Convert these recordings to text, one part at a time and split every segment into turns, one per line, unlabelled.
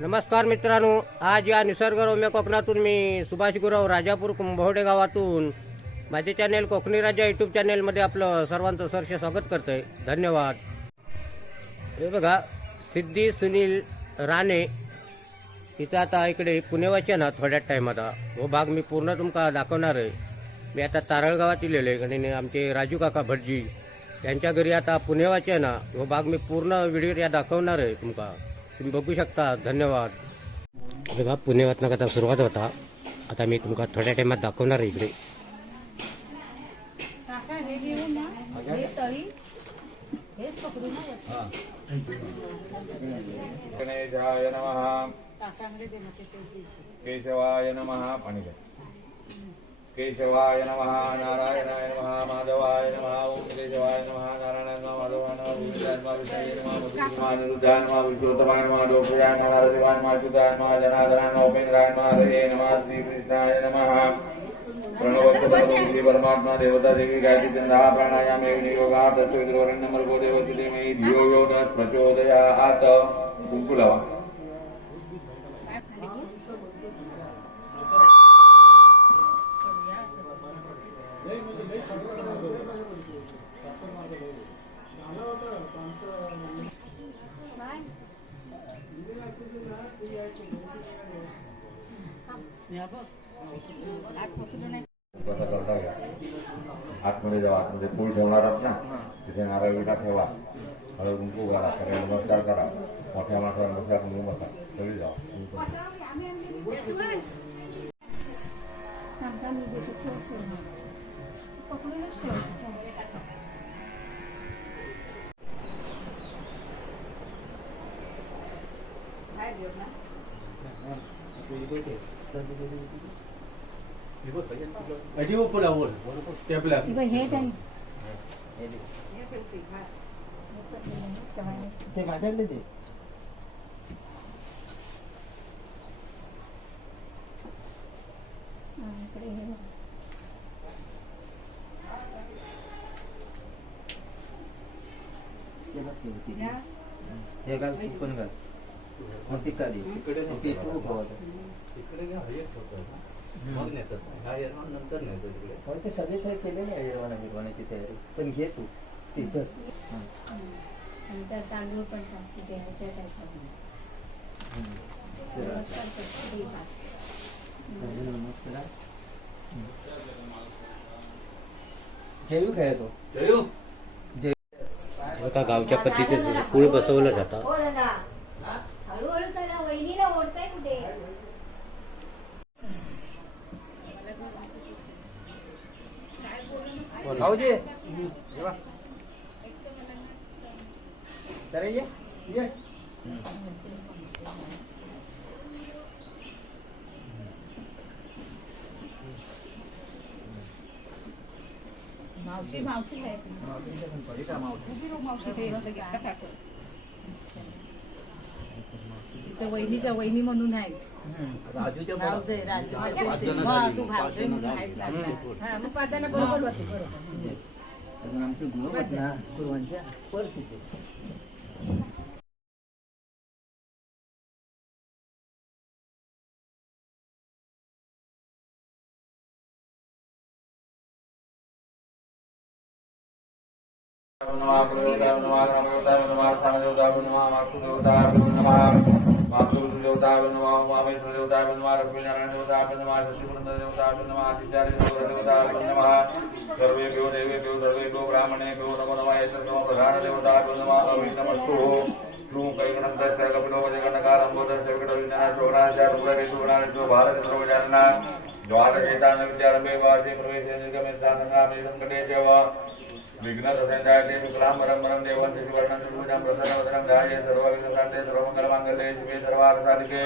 नमस्कार मित्रांनो आज या निसर्गरम्य कोकणातून मी सुभाष गुरव राजापूर कुंभवडे गावातून माझे चॅनेल कोकणी राजा यूट्यूब चॅनेलमध्ये आपलं सर्वांचं सरसे स्वागत करतो आहे धन्यवाद. हे बघा सिद्धी सुनील राणे तिथं आता इकडे पुणेवाची ना थोड्याच टाईमात हो भाग मी पूर्ण तुमका दाखवणार आहे. मी आता तारळगावात येलेलो इलेलो आहे आणि आमचे राजू काका भटजी. त्यांच्या घरी आता पुणेवाची ना हो भाग मी पूर्ण व्हिडिओ या दाखवणार आहे तुमका. तुम्ही बघू शकता. धन्यवाद. बघा पुणे वाचनाक आता सुरुवात होता. आता मी तुमका थोड्या टायमात दाखवणार आहे इकडे.
काका घेऊन ना तळी. हेच पकडू ना
गणेशाय नमः केशवाय नमः. पाणी. केशवाय नमः नारायणाय नमः माधवाय नमः ओम केशवाय नमः नारायणाय नमः माधवाय अच्युताय जनार्दनाय उपेंद्राय हरे श्रीकृष्णाय नमः। परमात्मा देवता देवी गायत्री चंदा प्राणायाम योगा तत्वरण्य मर्गो देवती देमयी धियो यो न आतमध्ये जावा आतमध्ये पूल ठेवणार आहात ना तिथे नारळ विटा ठेवा हळद कुंकू घाला सगळे नमस्कार करा मोठ्या माणसाला नमस्कार कुंकू बसा सगळी जावा
काका मी ती हे
ते माझ्याकडे ते
हा,
घाल तू पण घाल मग ती का दे मग हो ते सगळे तर केलेले आहे बिरवण्याची तयारी. पण घे तू. तिथं
आणि त्यात तांदूळ पण टाकते देवाच्या टाकात. नमस्कार करते देवाला.
नमस्कार. जेवू काय तो? जेवू.
एका गावच्या पद्धतीचं पूल बसवलं जातं.
भाऊजी जरा ये ये
मावशी मावशी आहे मावशी ते
तिच्या वहिनीच्या वहिनी म्हणून आहेत.
राजूच्या
भावजय राजूच्या ते- हा, तू भावजय म्हणून आहेत ना?
हा मग पाहताना बरोबर होते बरोबर.
अजून आमचे गुरु आहेत. ना गुरुवांच्या परिस्थिती
सर्वेभ्यो देवेभ्यो सर्वेभ्यो ब्राह्मणेभ्यो नमो नमः सर्वो प्रधानदेवताभ्यो नमः अविनमस्तु श्रू कैगणन्तस्य कपिलो वजगणकारम्बोधस्य विकटविज्ञानशोभनास्य रुद्रकेतुगणानित्यो भारतसर्वजानना द्वारकेतान विद्यारम्भे वाचे प्रवेशे निर्गमितानङ्गामि सङ्कटे च वा विघ्नसंजायते विकलाम्बरं वरं देवं शिवर्णं प्रसन्नवदनं ध्याये सर्वविघ्नशान्ते सर्वमङ्गलमाङ्गल्ये शिवे सर्वार्थसाधिके।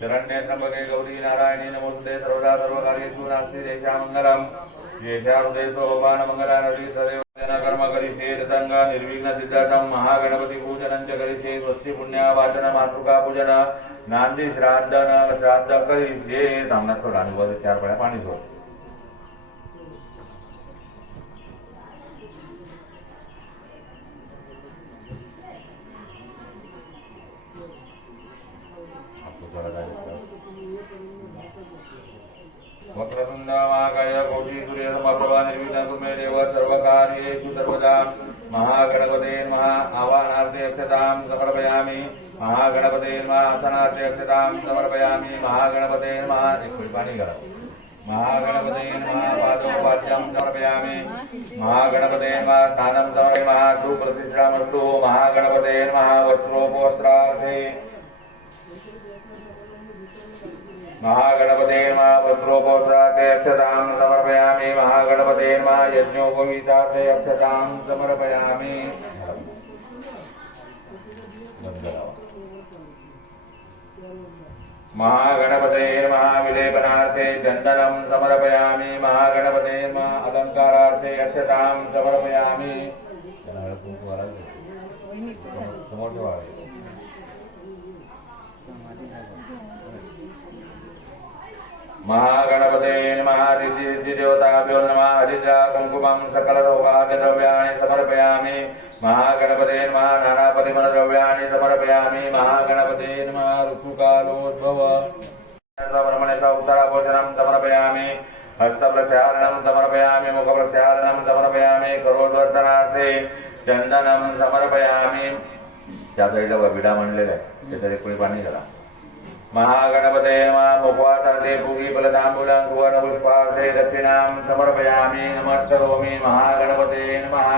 शरण्ये त्र्यम्बके गौरी नारायणी सर्वदा सर्वकार्येषु नास्ति मङ्गलम्। येषा हृदयतो सदैव करिष्ये च करिष्ये स्वस्ति श्राद्ध न श्राद्ध करिष्ये थांबणार थोडा आणि चार पड्या पाणी सोड महाकाय कोटी सूर्य सर्वकार्येषु सर्वदा। महागणपते महा आवाहनार्थे अक्षतां समर्पयामि। महागणपते महा आसनार्थे अक्षतां समर्पयामि। महागणपते महा पाणी करा महागणपते महापादोपाद्यं समर्पयामि। महागणपते महास्थानं समर्पय महागुरुप्रतिष्ठामस्तु महागणपते महावस्त्रोपवस्त्रार्थे महागणपते महावस्त्रोपवस्त्रार्थे अक्षतां समर्पयामि महागणपते यज्ञोपवीतार्थे अक्षतां समर्पयामि बंद करावा. महागणपते महाविलेपनार्थे चन्दनं समर्पयामि महागणपते मा अलङ्कारार्थे अक्षतां समर्पयामि त्याला हळद कुंकू घालायचं. समोर- समोर ठेवा हळद. महागणपते महादिदेवताभ्यो नमः हरिद्रा कुङ्कुमं सकलसौभाग्यद्रव्याणि समर्पयामि महागणपते नमः नानापरिमलद्रव्याणि समर्पयामि महागणपते नमः ऋतुकालोद्भव ब्रह्मणेचा उत्तराभोजनं समर्पयामि हस्तप्रक्षालनं समर्पयामि मुखप्रक्षालनं समर्पयामि करोद्वर्धनार्थे चंदनं समर्पयामि त्या साईडला विडा मांडलेला आहे त्याच्यात एक पुढे पाणी घाला महागणपते मुखवासाते पूगी फलतांबूलं सुवर्ण पुष्पार्थे दक्षिणां समर्पयामि नमस्करोमि महागणपते नमः।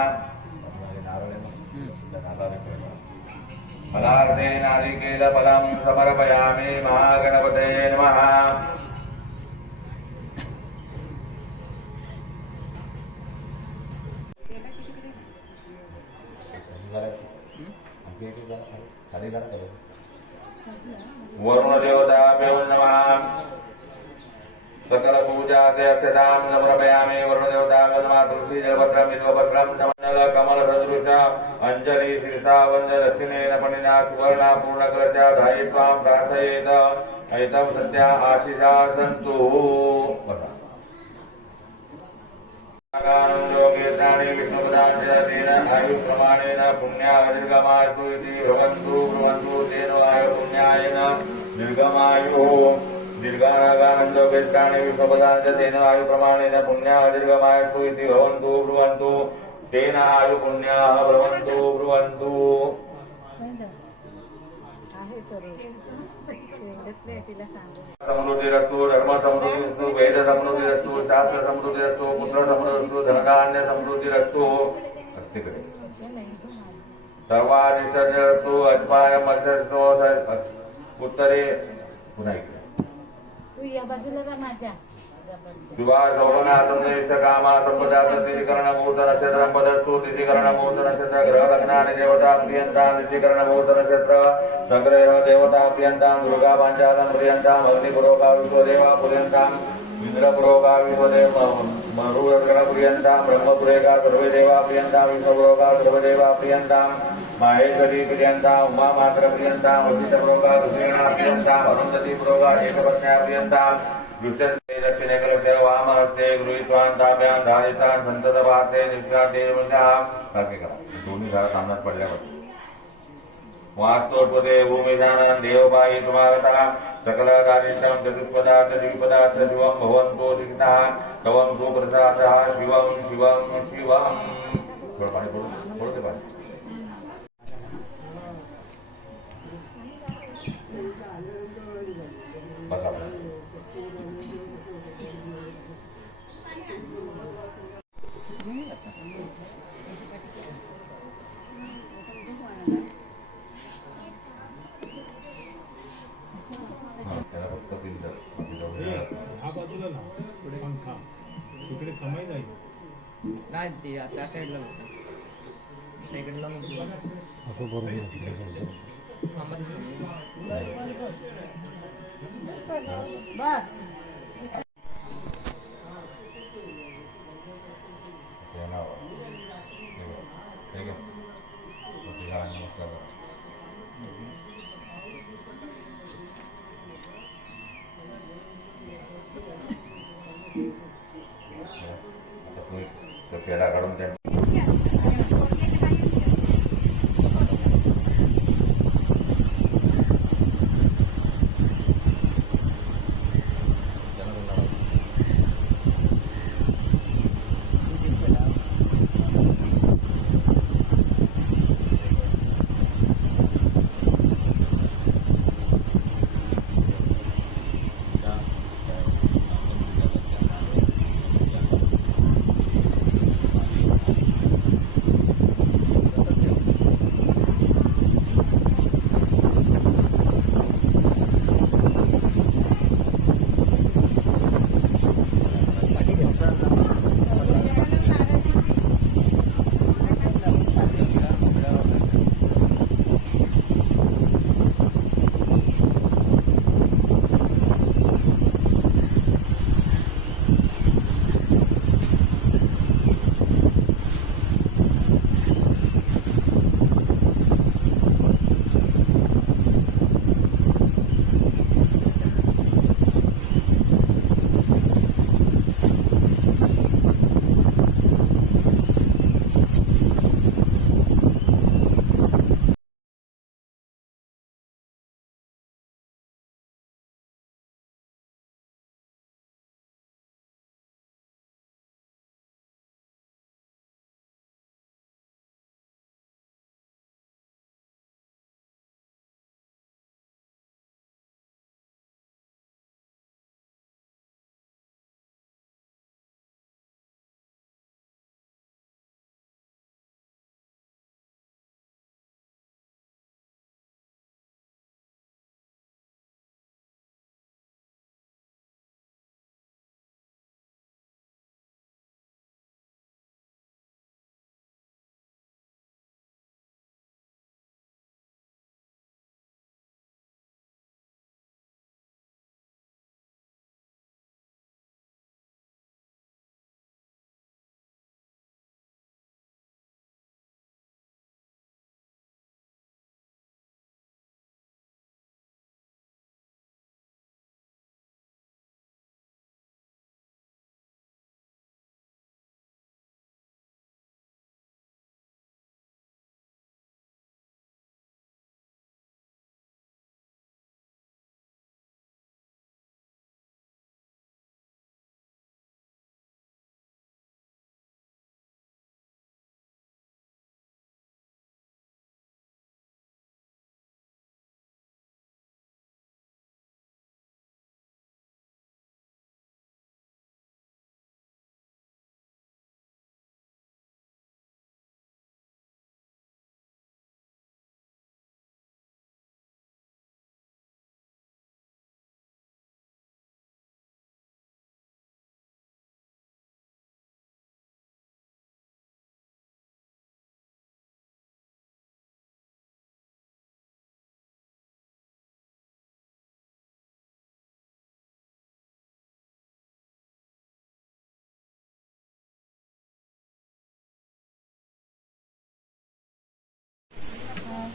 फलार्थे नारिकेलफलं समर्पयामि महागणपते नमः। कमल सदृश अंजलि शीर्षा वंद दक्षिणेन पणिना सुवर्णा पूर्णकलशा धायित्वां प्रार्थयेत ऐतं सत्या आशिषा सन्तु बघा. योगेतानि आयुप्रमाणेन पुण्यानिर्गमायु इति भवन्तु ब्रुवन्तु तेन वायु निर्गमायुः दीर्घानागानन्दोगेतानि विष्णुपदाच आयुप्रमाणेन पुण्यानिर्गमायु इति भवन्तु ब्रुवन्तु तेन आयु पुण्याः भवन्तु ब्रुवन्तु।
आहे सर्व वेदातले आहे, तिला सांगू
समृद्धिरस्तु धर्म समृद्धिरस्तु वेद समृद्धिरस्तु शास्त्र समृद्धिरस्तु पुत्र समृद्धिरस्तु धनधान्य समृद्धिरस्तु तिकडे सर्वाधिष्ठरस्तु अल्पाय मध्यस्थो उत्तरे पुन्हा इकडे।
तू या बाजूला माझ्या. వివాహశోభనాథం ఇష్టకామాసం
ప్రజాపతికరణమూర్తనక్షత్రం పదస్సు తిథికరణమూర్తనక్షత్ర గ్రహలగ్నాన్ని దేవతాభ్యంతాం నిధికరణమూర్తనక్షత్ర సగ్రహ దేవతాభ్యంతాం మృగా పంచాలం ప్రియంతాం అగ్నిపురోగా విశ్వదేవా పుర్యంతాం ఇంద్రపురోగా విశ్వదేవ మరుగణ ప్రియంతాం బ్రహ్మపురేగా సర్వదేవా ప్రియంతాం విశ్వపురోగా సర్వదేవా ప్రియంతాం మహేశ్వరీ ప్రియంతా ఉమామాతర ప్రియంతా ఉచిత ప్రోగా రుద్రేణ ప్రియంతా అరుంధతి ప్రోగా ఏకపత్న ప్రియంతా విశ్వ प्रियंता माहेश्वरी प्रियंता उमा धारितान् सारखे करा. दोन्ही घरात पडल्यावर. वास्तोत्पदे भूमिधानान् देवबाई तुमागतः सकलकार्यं चतुष्पदार्थ द्विपदार्थ शिवं भवन्तो दिग्नः तवं सुप्रसादः शिवं शिवं शिवं थोडं पाणी पडू
ते त्या साईडला होतं नको मामा दिसतो.
बस.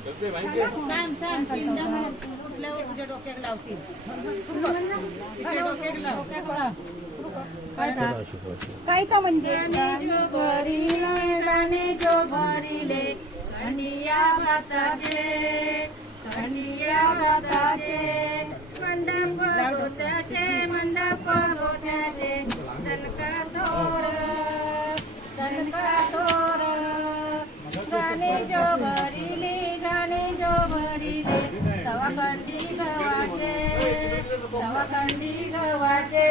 थांब थांब तीनदा म्हणत कुठल्यावर तुझ्या डोक्यात लावतील तिच्या डोक्यात लाव. काय तर म्हणजे
जो भरिले गाणे जो भरिले खंडिया भाताचे खंडिया भाताचे मंडप गोत्याचे मंडप गोत्याचे दनका थोर दनका थोर गाणे जो सवाखंडी गव्हाचे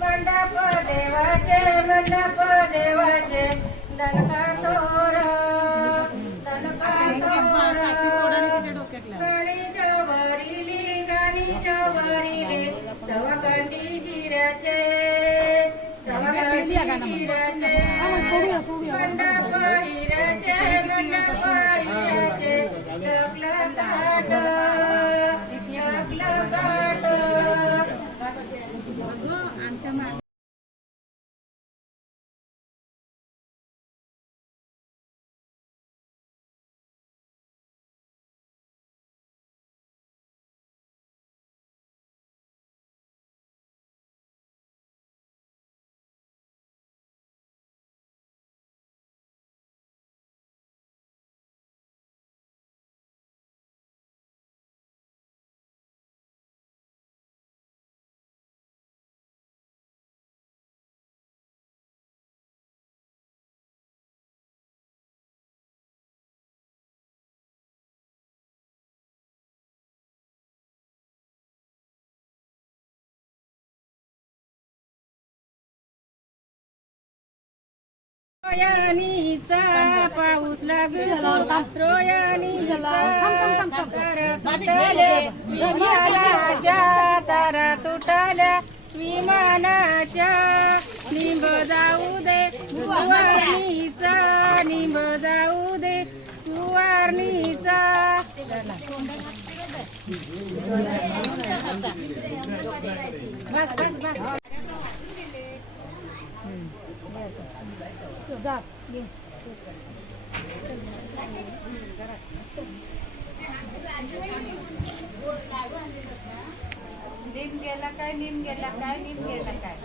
मंडप देवाचे मंडप देवाचे दनका तोर दनका तोर
तिच्या डोक्यात लाव
गाणी जो गाणी जो भरिले जिऱ्याचे जिऱ्याचे मंडप हिऱ्याचे मंडप हिऱ्याचे ताट
mano.
रोयानीचा पाऊस लागतो रोयानीचा तर तुटले विमानाच्या तर तुटल्या विमानाच्या निंब जाऊ दे तुवारणीचा निंब जाऊ दे तुवारणीचा बस बस बस.
निम गेला काय निम गेला काय निम गेला काय?